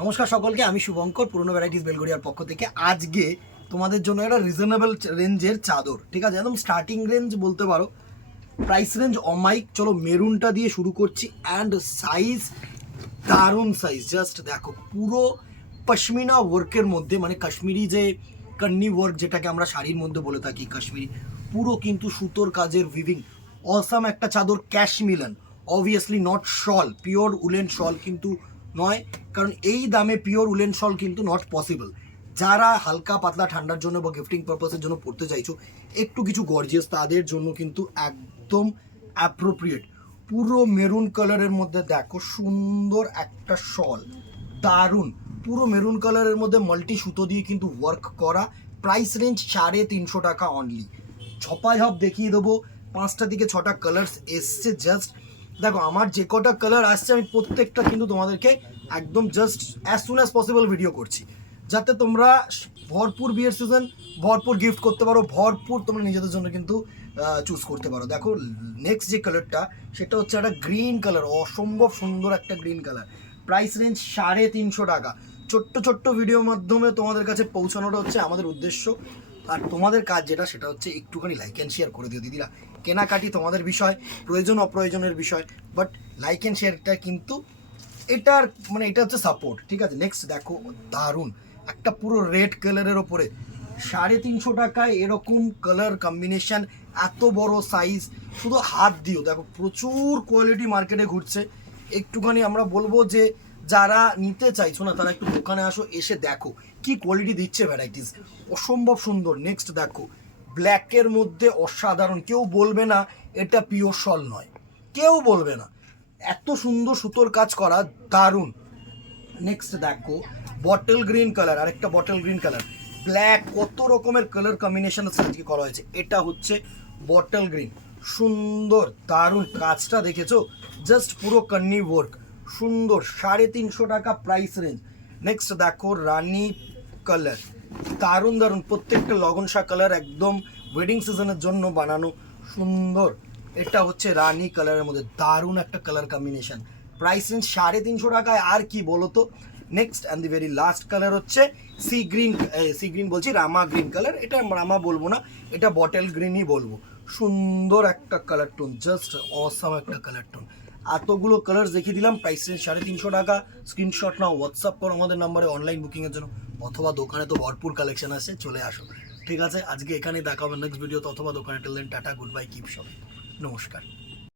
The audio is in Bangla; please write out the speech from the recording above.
নমস্কার সকলকে, আমি শুভঙ্কর পুরনো ভ্যারাইটিস বেলগড়িয়ার পক্ষ থেকে। আজকে তোমাদের জন্য একটা রিজনেবল রেঞ্জের চাদর, ঠিক আছে, একদম স্টার্টিং রেঞ্জ বলতে পারো, প্রাইস রেঞ্জ অমাইক। চলো মেরুনটা দিয়ে শুরু করছি। অ্যান্ড সাইজ, দারুণ সাইজ, জাস্ট দেখো, পুরো পশমিনা ওয়ার্কের মধ্যে, মানে কাশ্মীরি যে কন্নি ওয়ার্ক যেটাকে আমরা শাড়ির মধ্যে বলে থাকি কাশ্মীরি, পুরো কিন্তু সুতোর কাজের উইভিং, অসাম একটা চাদর। Cashmilon, obviously not shawl, pure woollen shawl কিন্তু নয়, কারণ এই দামে পিওর উলেন শল কিন্তু নট পসিবল। যারা হালকা পাতলা ঠান্ডার জন্য বা গিফটিং পারপাসের জন্য পড়তে চাইছো একটু কিছু গর্জিয়াস, তাদের জন্য কিন্তু একদম অ্যাপ্রোপ্রিয়েট। পুরো মেরুন কালারের মধ্যে দেখো সুন্দর একটা শল, দারুণ। পুরো মেরুন কালারের মধ্যে মাল্টি সুতো দিয়ে কিন্তু ওয়ার্ক করা। প্রাইস রেঞ্জ 350 টাকা অনলি। ঝপাঝপ দেখিয়ে দেবো, 5টা থেকে 6টা কালার্স এসছে। জাস্ট দেখো, আমার যে কটা কালার আসছে আমি প্রত্যেকটা কিন্তু তোমাদেরকে একদম just as soon as possible video করছি, যাতে তোমরা ভরপুর বিয়ের সিজন ভরপুর গিফট করতে পারো, ভরপুর তোমরা নিজেদের জন্য কিন্তু চুজ করতে পারো। দেখো নেক্সট যে কালারটা, সেটা হচ্ছে একটা গ্রিন কালার, অসম্ভব সুন্দর একটা গ্রিন কালার। প্রাইস রেঞ্জ 350 টাকা। ছোট্ট ছোট্ট ভিডিওর মাধ্যমে তোমাদের কাছে পৌঁছানোটা হচ্ছে আমাদের উদ্দেশ্য। আর তোমাদের কাজ যেটা, সেটা হচ্ছে একটুখানি লাইক অ্যান্ড শেয়ার করে দিও দিদিরা। কেনাকাটি তোমাদের বিষয়, প্রয়োজন অপ্রয়োজনের বিষয়, বাট লাইক অ্যান্ড শেয়ারটা কিন্তু এটার মানে এটা হচ্ছে সাপোর্ট, ঠিক আছে। নেক্সট দেখো, দারুণ একটা পুরো রেড কালারের ওপরে 350 টাকায় এরকম কালার কম্বিনেশন, এত বড় সাইজ, শুধু হাত দিও। দেখো প্রচুর কোয়ালিটি মার্কেটে ঘুরছে। একটুখানি আমরা বলবো যে যারা নিতে চাইছো না, তারা একটু দোকানে আসো, এসে দেখো কি কোয়ালিটি দিচ্ছে ভ্যারাইটিস, অসম্ভব সুন্দর। নেক্সট দেখো, ব্ল্যাকের মধ্যে অসাধারণ, কেউ বলবে না এটা পিওর শল নয়, কেউ বলবে না, এত সুন্দর সুতোর কাজ করা, দারুণ। নেক্সট দেখো, বটল গ্রিন কালার, আরেকটা বটল গ্রিন কালার, ব্ল্যাক, কত রকমের কালার কম্বিনেশন আজকে করা হয়েছে। এটা হচ্ছে বটল গ্রিন, সুন্দর দারুণ কাজটা দেখেছো, জাস্ট পুরো কন্নি ওয়ার্ক, সুন্দর। 350 টাকা প্রাইস রেঞ্জ। নেক্সট দেখো, রানী কালার, দারুণ দারুণ, প্রত্যেকটা লগন শাহ কালার, একদম ওয়েডিং সিজনের জন্য বানানো, সুন্দর। এটা হচ্ছে রানী কালারের মধ্যে দারুণ একটা কালার কম্বিনেশন। প্রাইস রেঞ্জ 350 টাকায়, আর কি বলো তো। Next and the very last colour হচ্ছে সি গ্রিন বলছি, রামা গ্রিন কালার। এটা রামা বলবো না, এটা বটল গ্রিনই বলবো। সুন্দর একটা কালার টোন, জাস্ট অসাম একটা কালার টোন। এতগুলো কালার দেখিয়ে দিলাম, প্রাইস রেঞ্জ 350 টাকা। স্ক্রিনশট নাও, হোয়াটসঅ্যাপ করো আমাদের নাম্বারে অনলাইন বুকিংয়ের জন্য, অথবা দোকানে তো ভরপুর কালেকশন আছে, চলে আসো। ঠিক আছে, আজকে এখানেই দেখা হবে নেক্সট ভিডিওতে, অথবা দোকানে। Till then tata, good bye, keep shopping, নমস্কার।